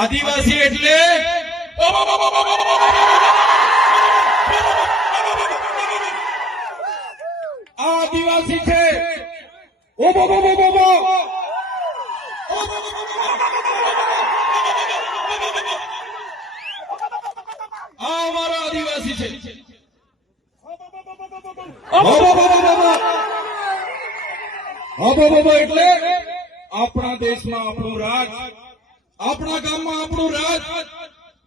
આદિવાસી એટલે આદિવાસી છે અમારા આદિવાસી છે એટલે આપણા દેશમાં આપણું રાજ, આપણા ગામમાં આપણું રાજ.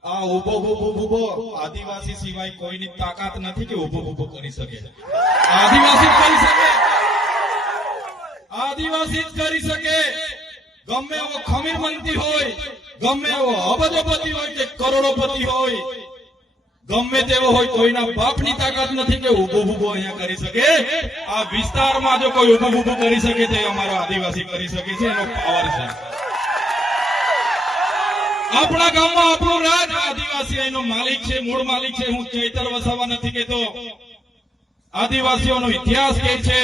આ ઉભો આદિવાસી સિવાય કોઈની તાકાત નથી કે ઉભો કરી શકે. આદિવાસી જ કરી શકે, આદિવાસી જ કરી શકે. ગમે એવો ખમીર મંત્રી હોય, ગમે એવો અબજોપતિ હોય કે કરોડોપતિ હોય, ગમે તેવો હોય, કોઈના બાપની તાકાત નથી કે ઉભો અહીંયા કરી શકે. આ વિસ્તારમાં જો કોઈ ઉભો કરી શકે તો અમારો આદિવાસી કરી શકે છે, એનો પાવર છે. આપણા ગામમાં આપણું રાજ, આદિવાસી એનો માલિક છે, મૂળ માલિક છે. હું ચૈતર વસાવા નથી કહેતો, આદિવાસીઓનો ઇતિહાસ કહે છે,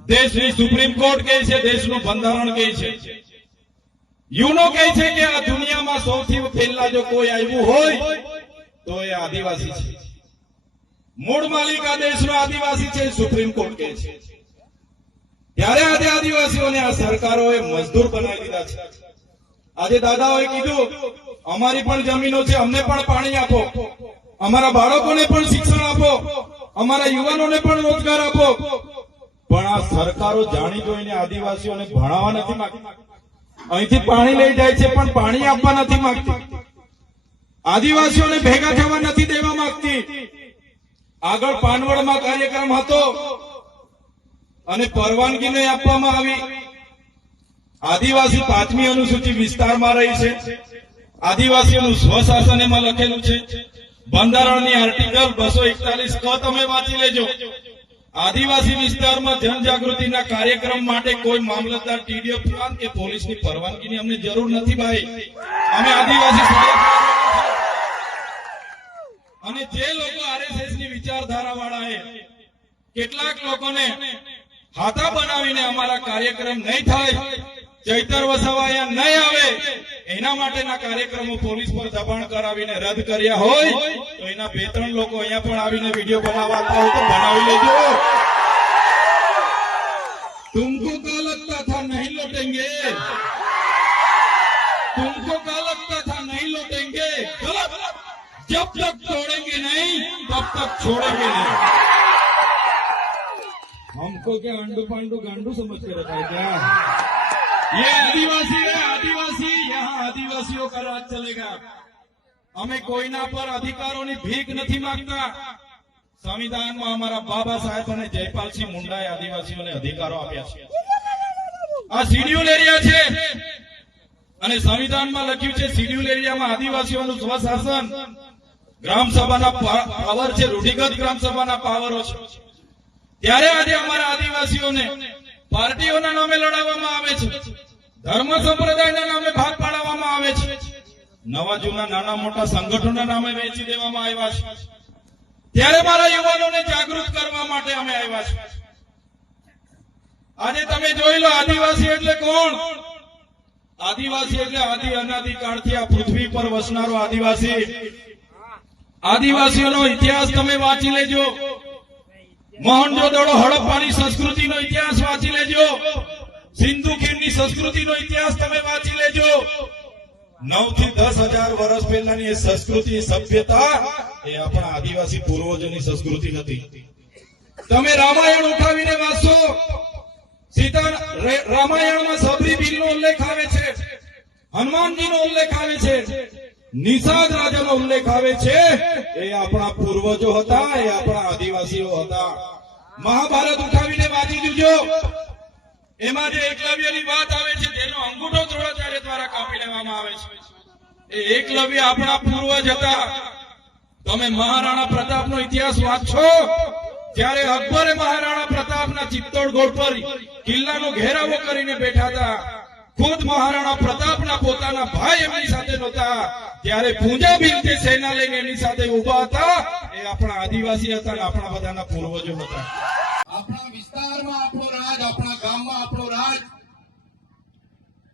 દેશની સુપ્રીમ કોર્ટ કહે છે, દેશનું બંધારણ કહે છે, યુનો કહે છે કે આ દુનિયામાં સૌથી પહેલા જો કોઈ આવ્યું હોય તો એ આદિવાસી છે. મૂળ માલિક આ દેશનો આદિવાસી છે, સુપ્રીમ કોર્ટ કહે છે. ત્યારે આજે આદિવાસીઓને આ સરકારોએ મજદૂર બનાવી દીધા છે. આજે દાદાઓએ કીધું અમારી પણ જમીનો છે, અમને પણ પાણી આપો, અમારા બાળકોને પણ શિક્ષણ આપો, અમારા યુવાનોને પણ રોજગાર આપો. પણ આ સરકારો જાણી જોઈને આદિવાસીઓને ભણાવવા નથી માંગતી. અહીંથી પાણી લઈ જાય છે પણ પાણી આપવા નથી માંગતી. આદિવાસીઓને ભેગા થવા નથી દેવા માંગતી. આગળ પાનવડમાં કાર્યક્રમ હતો અને પરવાનગી નહીં આપવામાં આવી. આદિવાસી 5મી અનુસૂચિ વિસ્તારમાં રહી છે. આદિવાસીઓનું સ્વશાસન એમાં લખેલું છે. બંધારણની આર્ટિકલ 241 ક તમે વાંચી લેજો. આદિવાસી વિસ્તારમાં જનજાગૃતિના કાર્યક્રમ માટે કોઈ મામલતદાર, ટીડીઓ પ્લાન કે પોલીસની પરવાનગીની અમને જરૂર નથી ભાઈ. અમે આદિવાસી અને જે લોકો આરએસએસ ની વિચારધારા વાળા કેટલાક લોકોને હાથા બનાવીને અમારા કાર્યક્રમ નહીં થાય, ચૈતર વસાવા અહીંયા નહીં આવે, એના માટેના કાર્યક્રમો પોલીસ પર દબાણ કરાવીને રદ કર્યા હોય તો એના 2-3 લોકો અહીંયા પણ આવીને વિડીયો બનાવવા હોય તો બનાવી લેજો. तुमको क्या लगता था नहीं लौटेंगे, तुमको क्या लगता था नहीं लौटेंगे. गलत. जब तक तोड़ेंगे नहीं तब तक छोड़ेंगे नहीं. हमको क्या अंडू पांडू गांडू समझ के रखा है क्या? ये आदिवासी है, आदिवासी. यहाँ आदिवासियों का राज चलेगा. અમે કોઈના પર અધિકારોની ભીખ નથી માંગતા. સંવિધાનમાં અમારા બાબા સાહેબ અને જયપાલસિંહ મુંડાએ આદિવાસીઓને અધિકારો આપ્યા છે. આ શિડ્યુલ એરિયા છે અને સંવિધાનમાં લખ્યું છે શિડ્યુલ એરિયામાં આદિવાસીઓનું સ્વશાસન, ગ્રામસભાના પાવર છે, રૂઢિગત ગ્રામસભાના પાવરો છે. ત્યારે આજે અમારા આદિવાસીઓને પાર્ટીઓના નામે લડાવવામાં આવે છે, ધર્મ સંપ્રદાયના નામે ભાગ પાડવામાં આવે છે, નવા જૂના નાના મોટા સંગઠનોના નામે વેચી દેવામાં આવ્યા છે. ત્યારે મારા યુવાનોને જાગૃત કરવા માટે અમે આવ્યા છીએ. આજે તમે જોઈ લો, આદિવાસી એટલે કોણ? આદિવાસી એટલે આદિ અનાદિ કાળથી આ પૃથ્વી પર વસનારો આદિવાસી. આદિવાસીઓનો ઇતિહાસ તમે વાંચી લેજો. મોહનજોદડો હડપ્પાની સંસ્કૃતિનો ઇતિહાસ વાંચી લેજો. સિંધુ ખીણની સંસ્કૃતિનો ઇતિહાસ તમે વાંચી લેજો. 9 થી 10,000 વર્ષ પહેલાની એ સંસ્કૃતિ, સભ્યતા એ આપણા આદિવાસી પૂર્વજોની સંસ્કૃતિ હતી. તમે રામાયણ ઉઠાવીને વાંચો, રામાયણમાં સબરી બિલનો ઉલ્લેખ આવે છે, હનુમાનજીનો ઉલ્લેખ આવે છે, નિષાદ રાજાનો ઉલ્લેખ આવે છે. એ આપણા પૂર્વજો હતા, એ આપણા આદિવાસીઓ હતા. મહાભારત ઉઠાવીને વાંચી જોજો. એમાં જે એકલવ્યની વાત આવે છે, જેનો અંગૂઠો દ્રોણાચાર્ય દ્વારા કાપી લેવામાં આવે છે, એ એકલવ્ય આપણા પૂર્વજ હતા. તમે મહારાણા પ્રતાપનો ઇતિહાસ વાંચો. જ્યારે અકબરે મહારાણા પ્રતાપના ચિત્તોડગઢ પર કિલ્લાનો ઘેરાવો કરીને બેઠા હતા, ખુદ મહારાણા પ્રતાપના પોતાના ભાઈ એમની સાથે નહોતા, ત્યારે પૂંજા બિલથી સેના લઈને એની સાથે ઉભા હતા. એ આપણા આદિવાસી હતા અને આપણા બધાના પૂર્વજો હતા. આપણા વિસ્તારમાં આપણો રાજ, આપણા ગામમાં આપણો રાજ.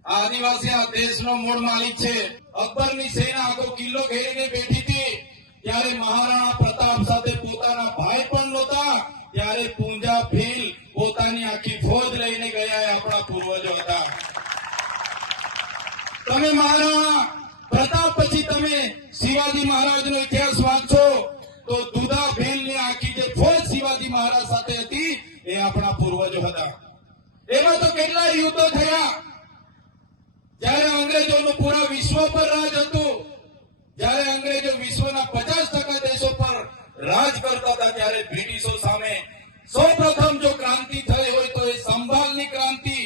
આ આદિવાસી આ દેશનો મૂળ માલિક છે. અકબરની સેના આખો કિલ્લો ઘેરીને બેઠી હતી ત્યારે મહારાણા પ્રતાપ સાથે પોતાના ભાઈ પણ નહોતા ત્યારે પૂંજા ભીલ પોતાની આખી ફોજ લઈને ગયા એ આપણા પૂર્વજો હતા. તમે મહારાણા પ્રતાપ પછી તમે શિવાજી મહારાજનો ઇતિહાસ વાંચો તો દુધા ભીલની આખી જે ફોજ શિવાજી મહારાજ સાથે હતી એ આપણા પૂર્વજો હતા. એમાં તો કેટલા યુદ્ધો થયા. જ્યારે અંગ્રેજોનું પૂરા વિશ્વ પર રાજ હતું, જ્યારે અંગ્રેજો વિશ્વના 50% દેશો પર રાજ કરતા હતા ત્યારે બ્રિટિશો સામે સૌપ્રથમ જો ક્રાંતિ થઈ હોય તો એ સંભાલની ક્રાંતિ.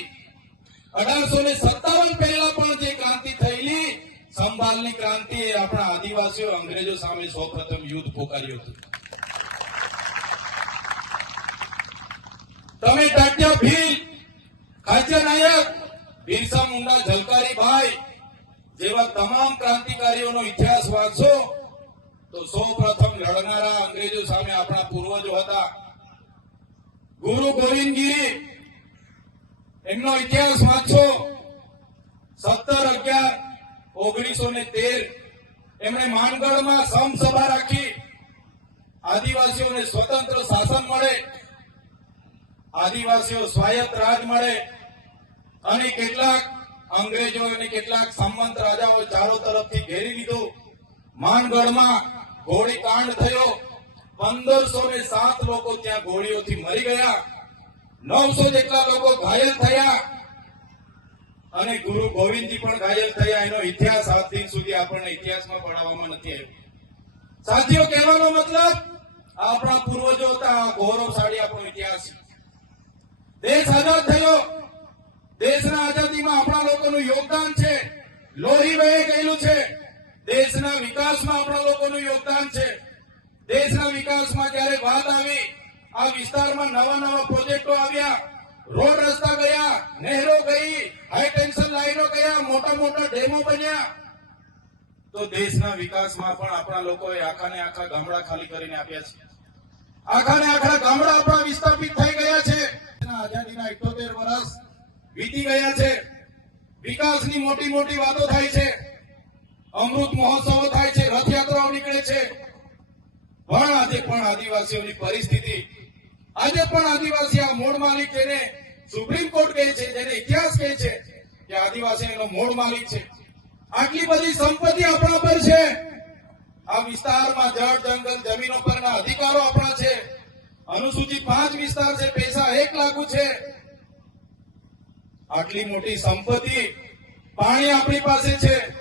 1857 પહેલા પણ જે ક્રાંતિ થયેલી સંભાલની ક્રાંતિ એ આપણા આદિવાસીઓ અંગ્રેજો સામે સૌપ્રથમ યુદ્ધ પોકાર્યું હતું. તમે ટાટિયા ભીલ, ખાચર નાયક, બિરસા મુંડા, ઝલકારી ભાઈ જેવા તમામ ક્રાંતિકારીઓનો ઇતિહાસ વાંચશો તો સૌપ્રથમ લડનારા અંગ્રેજો સામે આપણા પૂર્વજો હતા. ગુરુ ગોવિંદગીરી એમનો ઇતિહાસ વાંચો. 17/11/1913 એમણે માનગઢમાં સમસભા રાખી. આદિવાસીઓને સ્વતંત્ર શાસન મળે, આદિવાસીઓ સ્વાયત્ત રાજ મળે અને કેટલાક અંગ્રેજો અને કેટલાક સામંત રાજાઓ ચારો તરફથી ઘેરી લીધું. માનગઢમાં ગોળીકાંડ થયો. 1507 લોકો ત્યાં ગોળીઓથી મરી ગયા. 900 જેટલા લોકો ઘાયલ થયા અને ગુરુ ગોવિંદજી પણ ઘાયલ થયા. એનો ઇતિહાસ આજ દિન સુધી આપણને ઇતિહાસમાં ભણાવવામાં નથી આવ્યો. સાથીઓ, કહેવાનો મતલબ આપણા પૂર્વજો હતા. આ ગૌરવશાળી આપણો ઇતિહાસ. દેશ આઝાદ થયો. દેશના આઝાદીમાં આપણા લોકોનું યોગદાન છે. લોહી વહી ગયેલું છે. દેશના વિકાસમાં આપણા લોકોનું યોગદાન છે. દેશના વિકાસમાં જ્યારે વાત આવી, આ વિસ્તારમાં નવા નવા પ્રોજેક્ટો આવ્યા, રોડ રસ્તા ગયા, નહેરો ગઈ, હાઈ ટેન્શન લાઈનો ગયા, મોટા મોટા ડેમો બન્યા, તો દેશના વિકાસમાં પણ આપણા લોકોએ આખાને આખા ગામડા ખાલી કરીને આપ્યા છે. આખાને આખા ગામડા આપણા વિસ્થાપિત થઈ ગયા છે. આઝાદીના 78 વર્ષ વીતી ગયા છે. વિકાસની મોટી મોટી વાતો થાય છે, અમૃત મહોત્સવો થાય છે, રથયાત્રાઓ નીકળે છે, પણ આજે પણ આદિવાસીઓની પરિસ્થિતિ, આજે પણ આદિવાસી આ મૂળ માલિક જેને સુપ્રીમ કોર્ટ કહે છે, જેને ઇતિહાસ કહે છે કે આદિવાસી એનો મૂળ માલિક છે. આટલી બધી સંપત્તિ આપણા પર છે. આ વિસ્તારમાં જળ, જંગલ, જમીનો પરના અધિકારો આપણા છે. અનુસૂચિત 5 વિસ્તાર છે, પૈસા 1 લાખ છે. આટલી મોટી સંપત્તિ, પાણી આપણી પાસે છે,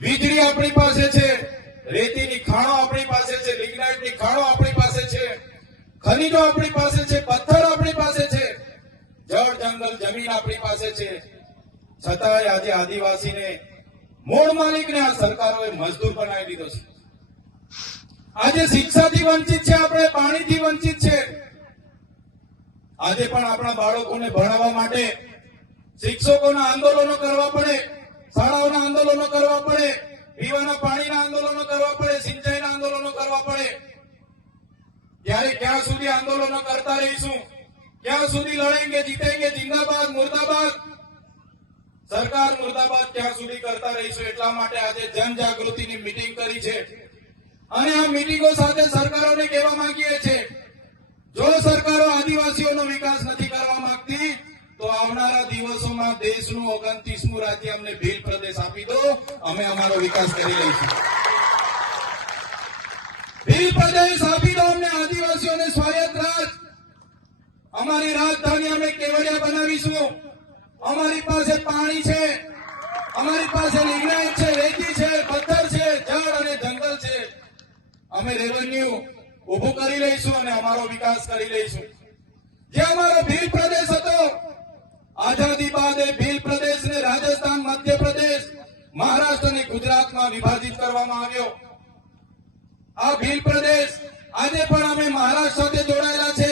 વીજળી આપણી પાસે છે, રેતીની ખાણો આપણી પાસે છે, લિગ્નાઇટની ખાણો આપણી પાસે છે, ખનીજો આપણી પાસે છે, પથ્થર આપણી પાસે છે, જળ, જંગલ, જમીન આપણી પાસે છે. છતાંય આજે આદિવાસીને મૂળ માલિકને આ સરકારોએ મજદૂર બનાવી દીધો છે. આજે શિક્ષાથી વંચિત છે, આપણે પાણીથી વંચિત છે. આજે પણ આપણા બાળકોને ભણાવવા માટે શિક્ષકોના આંદોલનો કરવા પડે, શાળાઓના આંદોલનો કરવા પડે, પીવાના પાણીના આંદોલનો કરવા પડે, સિંચાઈના આંદોલનો કરવા પડે. ત્યારે ક્યાં સુધી આંદોલનો કરતા રહીશું? ક્યાં સુધી લડેંગે, જીતેંગે, જિંદાબાદ, મુર્દાબાદ? સરકાર મુર્દાબાદ ક્યાં સુધી કરતા રહીશું? એટલા માટે આજે જનજાગૃતિની મીટિંગ કરી છે અને આ મીટિંગો સાથે સરકારોને કહેવા માંગીએ છીએ, જો સરકારો આદિવાસીઓનો વિકાસ નથી કરવા માંગતી તો આવનારા દિવસોમાં દેશનું 29મું રાજ્ય અમને ભીલ પ્રદેશ આપી દો, અમે અમારો વિકાસ કરી લઈશું. ભીલ પ્રદેશ આપી દો અમને, આદિવાસીઓને સ્વાયત્ત રાજ. અમારી રાજધાની અમે કેવડિયા બનાવીશું. અમારી પાસે પાણી છે, અમારી પાસે લિગ્નાઇટ છે, રેતી છે, પથ્થર છે, જળ અને જંગલ છે. અમે રેવન્યુ ઉભું કરી લઈશું અને અમારો વિકાસ કરી લઈશું. જે અમારો ભીલ પ્રદેશ હતો, આઝાદી બાદ એ ભીલ પ્રદેશને રાજસ્થાન, મધ્યપ્રદેશ, મહારાષ્ટ્ર અને ગુજરાતમાં વિભાજિત કરવામાં આવ્યો. આ ભીલ પ્રદેશ આજે પણ અમે મહારાષ્ટ્ર સાથે જોડાયેલા છે,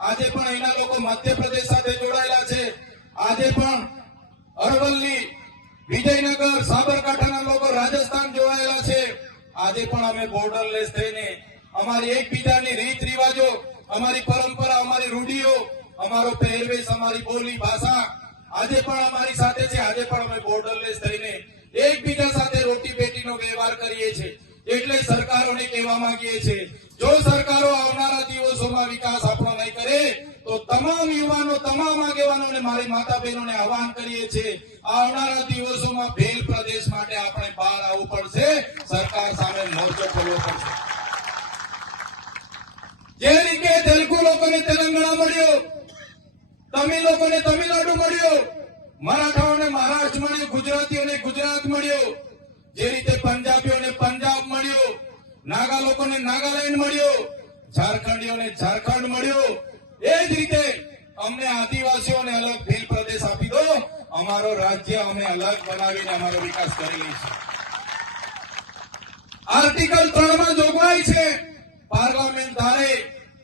આજે પણ એના લોકો મધ્યપ્રદેશ સાથે જોડાયેલા છે, આજે પણ અરવલ્લી, વિજયનગર, સાબરકાંઠાના લોકો રાજસ્થાન જોડાયેલા છે. આજે પણ અમે બોર્ડરલેસ થઈને અમારી એકબીજાની રીત રિવાજો, અમારી પરંપરા, અમારી રૂઢિઓ, અમારો પહેરવેશ, અમારી બોલી ભાષા આજે પણ અમારી સાથે છે. આજે પણ અમે બોર્ડરલેસ થઈને એકબીજા સાથે રોટી બેટીનો વ્યવહાર કરીએ છીએ. એટલે સરકારોને કહેવા માંગીએ છીએ, જો સરકારો આવનારા દિવસોમાં વિકાસ આપણો નહીં કરે તો તમામ યુવાનો, તમામ આગેવાનોને, મારી માતા બહેનોને આહવાન કરીએ છીએ, આવનારા દિવસોમાં ભેલ પ્રદેશ માટે આપણે બહાર આવવું પડશે, સરકાર સામે મોરચો ખોલવો પડશે. જે રીતે તેલુગુ લોકોને તેલંગાણા મળ્યો, તમિલ લોકોને તમિલનાડુ મળ્યો, મરાઠાઓને મહારાષ્ટ્ર મળ્યું, ગુજરાતીઓને ગુજરાત મળ્યો, જે રીતે પંજાબીઓને પંજાબ મળ્યો, નાગા લોકોને નાગાલેન્ડ મળ્યો, ઝારખંડીઓને ઝારખંડ મળ્યો, એ જ રીતે અમને આદિવાસીઓને અલગ ભીલ પ્રદેશ આપી દો, અમારો રાજ્ય અમે અલગ બનાવીને અમારો વિકાસ કરી લઈશું. આર્ટિકલ 3 માં જોગવાઈ છે, પાર્લામેન્ટ ધારે,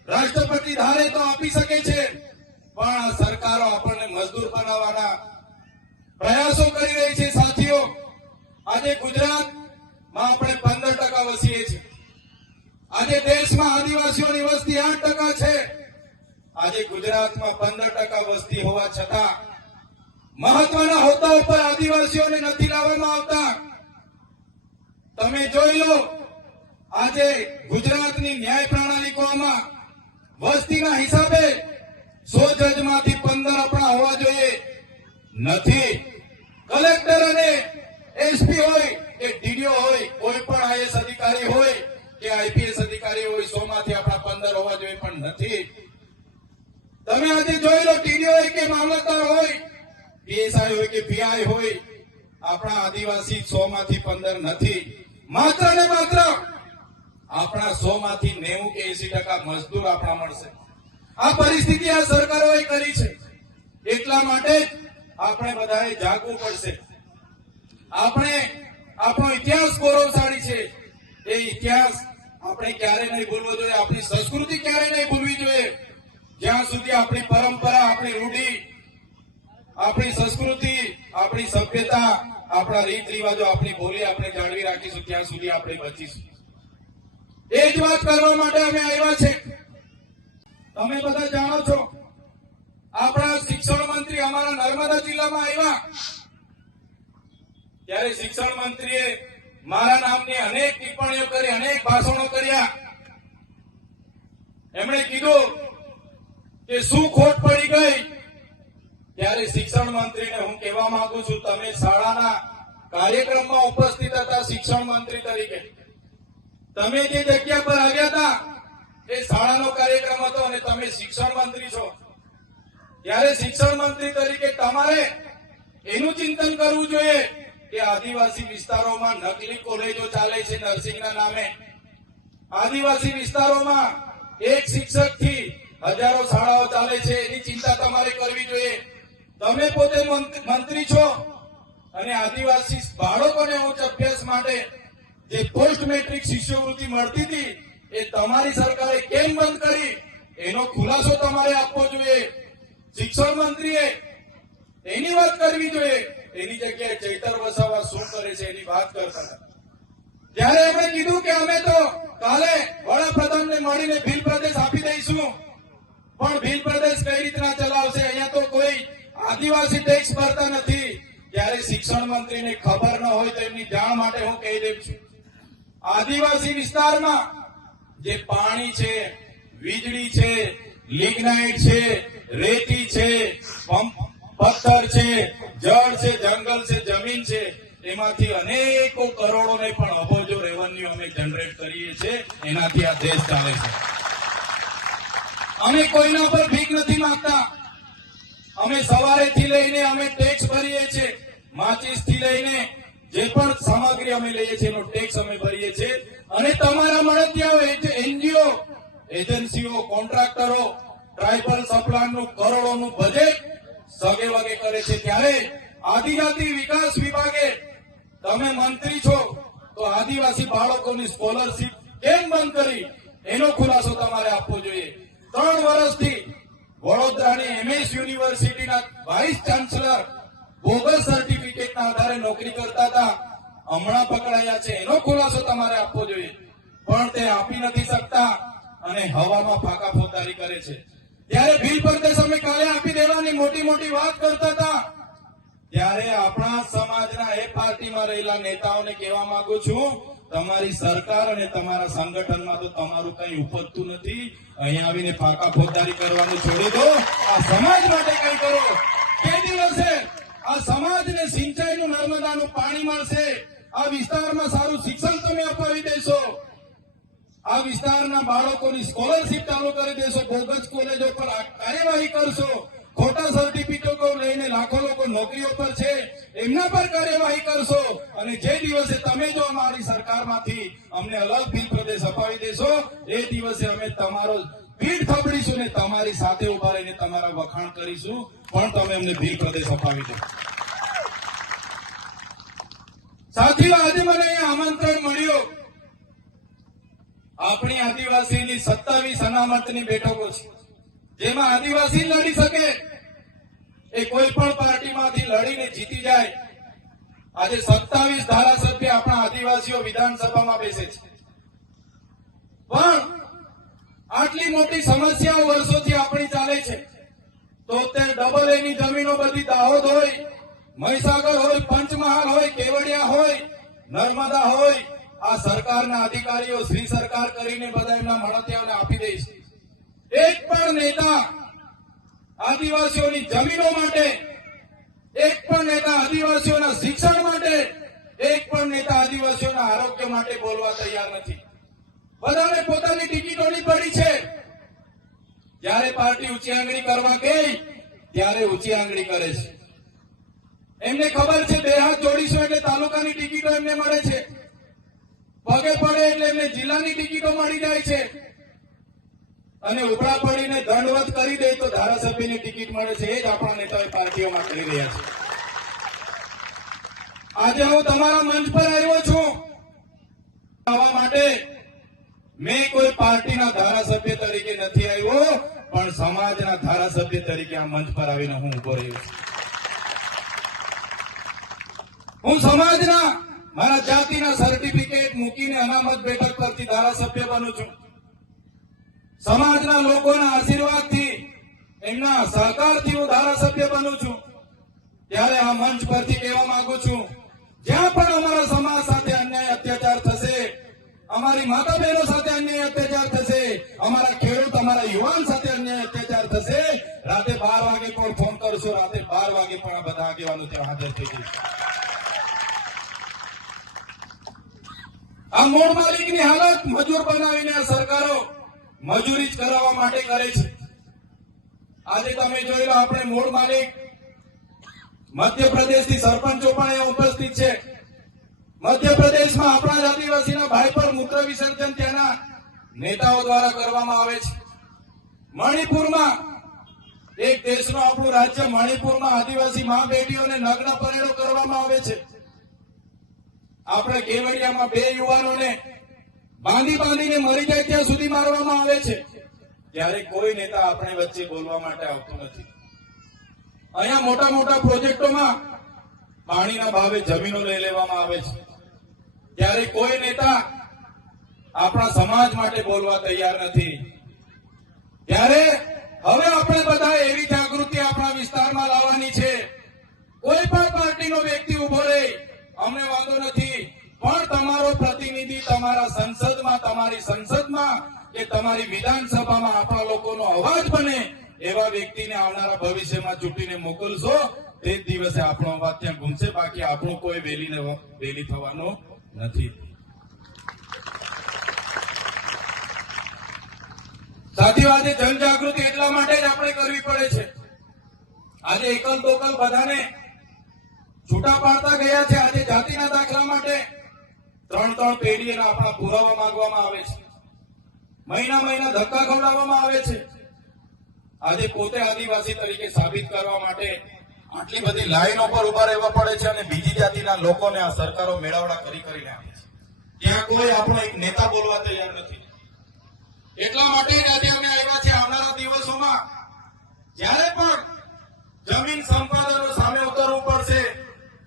રાષ્ટ્રપતિ ધારે તો આપી શકે છે, પણ આ સરકારો આપણને મજદૂર બનાવવાના પ્રયાસો કરી રહી છે. સાથીઓ, આજે ગુજરાતમાં આપણે 15% વસીએ છીએ. આજે દેશમાં આદિવાસીઓની વસ્તી 8% છે. આજે ગુજરાતમાં 15% વસ્તી હોવા છતાં મહત્વના હોદ્દા ઉપર આદિવાસીઓને નથી લાવવામાં આવતા. તમે જોઈ લો, આજે ગુજરાતની ન્યાય પ્રણાલિકોમાં વસ્તીના હિસાબે 100 જજમાંથી 15 આપણા હોવા જોઈએ, નથી. કલેક્ટર અને એસપી હોય કે ડીડીઓ હોય, કોઈ પણ આઈએસ અધિકારી હોય કે આઈપીએસ અધિકારી હોય, 100 માંથી આપણા 15 હોવા જોઈએ, પણ નથી. તમે આજે જોઈ લો, ટીડીઓ હોય કે મામલતદાર હોય, પીએસઆઈ હોય કે પીઆઈ હોય, આપણા આદિવાસી 100 માંથી 15 નથી. માત્ર ને માત્ર આપણા 100 માંથી 90 કે 80% મજદૂર આપણા મળશે. આ પરિસ્થિતિ આ સરકારોએ કરી છે. એટલા માટે આપણે બધાએ જાગવું પડશે. આપણે, આપણો ઇતિહાસ ગૌરવશાળી છે. એ ઇતિહાસ આપણે ક્યારે નહીં ભૂલવો જોઈએ, આપણી સંસ્કૃતિ ક્યારે નહીં ભૂલવી જોઈએ. જ્યાં સુધી આપણી પરંપરા, આપણી રૂઢિ, આપણી સંસ્કૃતિ, આપણી સભ્યતા, આપણા રીત રિવાજો, આપણી બોલી આપણે જાળવી રાખીશું, ત્યાં સુધી આપણે બચીશું. એ જ વાત કરવા માટે અમે આવ્યા છે. તમે બધા જાણો છો, આપણા શિક્ષણ મંત્રી અમારા નર્મદા જિલ્લામાં આવ્યા ત્યારે શિક્ષણ મંત્રીએ મારા નામની અનેક ટિપ્પણીઓ કરી, અનેક ભાષણો કર્યા. એમણે કીધું કે શું ખોટ પડી ગઈ. ત્યારે શિક્ષણ મંત્રીને હું કહેવા માંગુ છું, તમે શાળાના કાર્યક્રમમાં ઉપસ્થિત હતા શિક્ષણ મંત્રી તરીકે. તમે જે જગ્યા પર આવ્યા હતા એ શાળાનો કાર્યક્રમ હતો અને તમે શિક્ષણ મંત્રી છો. ત્યારે શિક્ષણ મંત્રી તરીકે તમારે એનું ચિંતન કરવું જોઈએ કે આદિવાસી વિસ્તારોમાં નકલી કોલેજો ચાલે છે નર્સિંગના નામે. આદિવાસી વિસ્તારોમાં એક શિક્ષકથી હજારો શાળાઓ ચાલે છે, એની ચિંતા તમારે કરવી જોઈએ. તમે પોતે મંત્રી છો અને આદિવાસી બાળકોને ઉચ્ચ અભ્યાસ માટે જે પોસ્ટ મેટ્રિક શિષ્યવૃત્તિ મળતી હતી એ તમારી સરકારે કેમ બંધ કરી, એનો ખુલાસો તમારે આપવો જોઈએ. શિક્ષણ મંત્રીએ એની વાત કરવી જોઈએ. એની જગ્યાએ ચૈતર વસાવા શું કરે છે એની વાત કરતા. જ્યારે એમણે કીધું કે અમે તો કાલે વડાપ્રધાનને મળીને ભીલ પ્રદેશ આપી દઈશું, પણ ભીલ પ્રદેશ કઈ રીતના ચલાવશે, અહીંયા તો કોઈ આદિવાસી ટેક્સ ભરતા નથી. ત્યારે શિક્ષણ મંત્રીને ખબર ન હોય તો એમની જાણ માટે હું કહી દઉં છું, આદિવાસી વિસ્તારમાં જે પાણી છે, વીજળી છે, લિગ્નાઇટ છે, રેતી છે, પથ્થર છે, જળ છે, જંગલ છે, જમીન છે, એમાંથી અનેકો કરોડો ને પણ અબજો રેવન્યુ અમે જનરેટ કરીએ છીએ. એનાથી આ દેશ ચાલે છે. અમે કોઈના પર ભીખ નથી માંગતા. અમે સવારેથી લઈને અમે ટેક્સ ભરીએ છીએ. માચીસ થી લઈને જે પણ સામગ્રી અમે લઈએ છીએ એનો ટેક્સ અમે ભરીએ છીએ. અને તમારા મળતિયાઓ, એનજીઓ, એજન્સીઓ, કોન્ટ્રાક્ટરો ટ્રાઇબલ સપ્લાયનું કરોડોનું બજેટ સગે વગે કરે છે. ત્યારે આદિજાતિ વિકાસ વિભાગે, તમે મંત્રી છો તો આદિવાસી બાળકોની સ્કોલરશીપ કેમ બંધ કરી એનો ખુલાસો તમારે આપવો જોઈએ. 3 વર્ષથી વડોદરાની એમએસ યુનિવર્સિટીના વાઇસ ચાન્સલર બોગસ સર્ટિફિકેટના આધારે નોકરી કરતા હતા, હમણાં પકડાયા છે, એનો ખુલાસો તમારે આપવો જોઈએ. પણ તે આપી નથી શકતા અને હવામાં ફાંકા ફોતારી કરે છે. ત્યારે ભીલ પ્રદેશ અમે કાલે આપી દેવાની મોટી મોટી વાત કરતા હતા, ત્યારે આપણા સમાજના એ પાર્ટીમાં રહેલા નેતાઓને કહેવા માંગુ છું, તમારી સરકાર અને તમારા સંગઠનમાં તો તમારું કઈ ઉપજતું નથી. અહીંયા આવીને ફાંકા ફોજદારી કરવાનું છોડી દો. આ સમાજ માટે કઈ કરો. કે દિવસે આ સમાજને સિંચાઈનું નર્મદાનું પાણી મળશે. આ વિસ્તારમાં સારું શિક્ષણ તમે અપાવી દેશો. આ વિસ્તારના બાળકોની સ્કોલરશીપ ચાલુ કરી દેશો. બોગસ કોલેજો પર કાર્યવાહી કરશો. ખોટા સર્ટિફિકેટો લઈને લાખો લોકો નોકરીઓ પર છે, એમના પર કાર્યવાહી કરશો. અને જે દિવસે તમે જો અમારી સરકારમાંથી અમને અલગ ભીલ પ્રદેશ અપાવી દેશો, એ દિવસે અમે તમારો પીઠ થબડીશું ને તમારી સાથે ઉભા રહીને તમારા વખાણ કરીશું, પણ તમે અમને ભીલ પ્રદેશ અપાવી દો. સાથીઓ, આજે મને અહીંયા આમંત્રણ મળ્યું. આપણી આદિવાસીની 27 અનામતની બેઠકો છે, જેમાં આદિવાસી લડી શકે. એ કોઈ પણ પાર્ટીમાંથી લડીને જીતી જાય. આજે 27 ધારાસભ્ય આપણા આદિવાસીઓ વિધાનસભામાં બેસે છે. પણ આટલી મોટી સમસ્યાઓ વર્ષોથી આપણી ચાલે છે. તો અત્યારે ડબલ એની જમીનો બધી દાહોદ હોય, મહીસાગર હોય, પંચમહાલ હોય, કેવડિયા હોય, નર્મદા હોય, આ સરકારના અધિકારીઓ શ્રી સરકાર કરીને બધા એમના મળતિયાઓને આપી દે છે. એક પણ નેતા આદિવાસીઓની જમીનો માટે, એક પણ નેતા આદિવાસીઓના શિક્ષણ માટે, એક પણ નેતા આદિવાસીઓના આરોગ્ય માટે બોલવા તૈયાર નથી. બધાને પોતાની ટિકિટોની પડી છે. જ્યારે પાર્ટી ઊંચી આંગળી કરવા ગઈ ત્યારે ઊંચી આંગળી કરે છે. એમને ખબર છે બે હાથ જોડીશું એટલે તાલુકાની ટિકિટો એમને મળે છે, પગે પડે એટલે એમને જિલ્લાની ટિકિટો મળી જાય છે, અને ઉપડા પડીને દંડવત કરી દે તો ધારાસભ્યની ટિકિટ મળે છે. એ જ આપણા નેતાઓ પાર્ટીઓમાં કરી રહ્યા છે. આજે હું તમારા મંચ પર આવ્યો છું આવવા માટે. મેં કોઈ પાર્ટીના ધારાસભ્ય તરીકે નથી આવ્યો, પણ સમાજના ધારાસભ્ય તરીકે આ મંચ પર આવીને હું ઉભો રહ્યો છું. હું સમાજના મારા જાતિના સર્ટિફિકેટ મૂકીને અનામત બેઠક પરથી ધારાસભ્ય બનું છું. સમાજના લોકોના આશીર્વાદથી, એમના સહકારથી હું ધારાસભ્ય બનું છું. ત્યારે આ મંચ પરથી કહેવા માંગુ છું, જ્યાં પણ અમારા સમાજ સાથે અન્યાય અત્યાચાર થશે, અમારી માતા બહેનો સાથે અન્યાય અત્યાચાર થશે, અમારા ખેડૂત, અમારા યુવાન સાથે અન્યાય અત્યાચાર થશે, રાતે 12 વાગે પણ ફોન કરશો, રાતે 12 વાગે પણ આ બધા આગેવાનો ત્યાં હાજર થઈ જશે. આ મૂળ માલિકની હાલત મજૂર બનાવીને આ સરકારો મજૂરી જ કરાવવા માટે કરે છે. આજે તમે જોઈ લો, આપણે મૂળ માલિક મધ્યપ્રદેશથી સરપંચો પણ અહીંયા ઉપસ્થિત છે. મધ્યપ્રદેશમાં આપણા જ આદિવાસીના ભાઈ પર મૂત્ર વિસર્જન ત્યાંના નેતાઓ દ્વારા કરવામાં આવે છે. મણિપુરમાં, એક દેશનું આપણું રાજ્ય મણિપુરમાં આદિવાસી મા બેટીઓને નગ્ન પરેડો કરવામાં આવે છે. આપણે કેવડિયામાં 2 યુવાનોને બાંધીને મરી જાય ત્યાં સુધી મારવામાં આવે છે. ત્યારે કોઈ નેતા આપણે વચ્ચે બોલવા માટે આવતું નથી. અહીંયા મોટા મોટા પ્રોજેક્ટોમાં પાણીના ભાવે જમીનો લઈ લેવામાં આવે છે. ત્યારે કોઈ નેતા આપણા સમાજ માટે બોલવા તૈયાર નથી. ત્યારે હવે આપણે બધા એવી જાગૃતિ આપણા વિસ્તારમાં લાવવાની છે. કોઈ પણ પાર્ટીનો વ્યક્તિ ઉભો રહે, અમને વાંધો નથી, પણ તમારો પ્રતિનિધિ તમારા સંસદમાં, તમારી સંસદમાં કે તમારી વિધાનસભામાં આપણા લોકોનો અવાજ બને એવા વ્યક્તિને આવનારા ભવિષ્યમાં ચૂંટીને મોકલશો. તે જ દિવસે આપણો અવાજ ત્યાં ગુમશે. બાકી આપણું કોઈ વેલી થવાનું નથી. સાથીઓ, આજે જનજાગૃતિ એટલા માટે જ આપણે કરવી પડે છે. આજે એકલ દોકલ બધાને છૂટા પાડતા ગયા છે. આજે જાતિના દાખલા માટે 3 પેઢીના આપણા પુરાવા માંગવામાં આવે છે. મહિના ધક્કા ખવડાવવામાં આવે છે. આજે પોતે આદિવાસી તરીકે સાબિત કરવા માટે આટલી બધી લાઈનો પર ઉભા રહેવા પડે છે, અને બીજી જાતિના લોકોને આ સરકારો મેળાવડા કરીને આપે છે. ત્યાં કોઈ આપણો એક નેતા બોલવા તૈયાર નથી. એટલા માટે જ આજે અમે આવ્યા છે. આવનારા દિવસોમાં જ્યારે પણ જમીન સંપાદનો સામે ઉતરવું પડશે,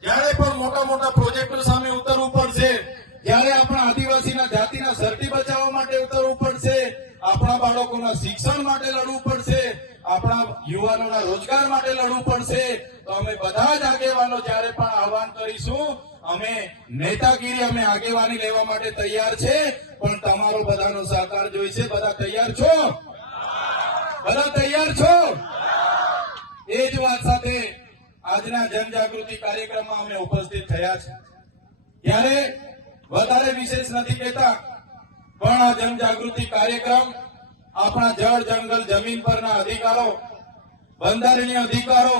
જ્યારે પણ મોટા પ્રોજેક્ટો સામે ઉતરવું પડશે, જ્યારે આપણા આદિવાસીના જાતિના સર્ટી બચાવવા માટે ઉતરવું પડશે, આપણા બાળકોના શિક્ષણ માટે લડવું પડશે, આપણા યુવાનોના રોજગાર માટે લડવું પડશે. તો અમે બધા જ આગેવાનો જ્યારે પણ આહવાન કરીશું, અમે નેતાગીરી, અમે આગેવાની લેવા માટે તૈયાર છે, પણ તમારો બધાનો સહકાર જોઈશે. બધા તૈયાર છો? બધા તૈયાર છો? એ જ વાત સાથે આજના જનજાગૃતિ કાર્યક્રમમાં અમે ઉપસ્થિત થયા છે. ત્યારે વધારે વિશેષ નથી કહેતા, પણ આ જનજાગૃતિ કાર્યક્રમ આપણા જળ, જંગલ, જમીન પરના અધિકારો, બંધારણીય અધિકારો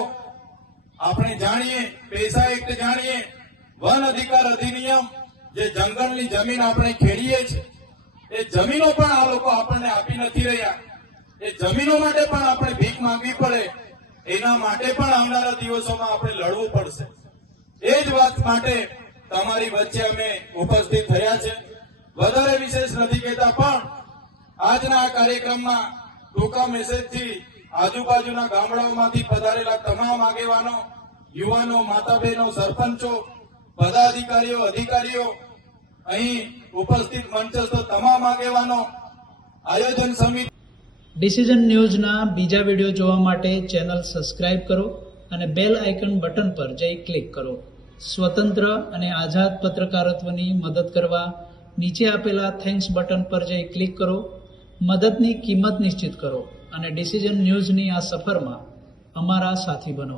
આપણે જાણીએ, પેસા એક્ટ જાણીએ, વન અધિકાર અધિનિયમ, જે જંગલની જમીન આપણે ખેડીએ છીએ, એ જમીનો પણ આ લોકો આપણને આપી નથી રહ્યા. એ જમીનો માટે પણ આપણે ભીખ માંગવી પડે. એના માટે પણ આવનારા દિવસોમાં આપણે લડવું પડશે. એ જ વાત માટે તમારી વચ્ચે અમે ઉપસ્થિત થયા છે. વધારે વિશેષ નથી કહેતા, પણ આજના આ કાર્યક્રમમાં ટૂંકા મેસેજથી આજુબાજુના ગામડાઓમાંથી પધારેલા તમામ આગેવાનો, યુવાનો, માતા બહેનો, સરપંચો, પદાધિકારીઓ, અધિકારીઓ, અહીં ઉપસ્થિત મંચસ્થ તમામ આગેવાનો, આયોજન સમિતિ. ડિસિઝન ન્યૂઝના બીજા વિડીયો જોવા માટે ચેનલ સબસ્ક્રાઇબ કરો અને બેલ આઇકન બટન પર જઈ ક્લિક કરો. સ્વતંત્ર અને આઝાદ પત્રકારત્વની મદદ કરવા નીચે આપેલા થેન્ક્સ બટન પર જઈ ક્લિક કરો. મદદની કિંમત નિશ્ચિત કરો અને ડિસિઝન ન્યૂઝની આ સફરમાં અમારા સાથી બનો.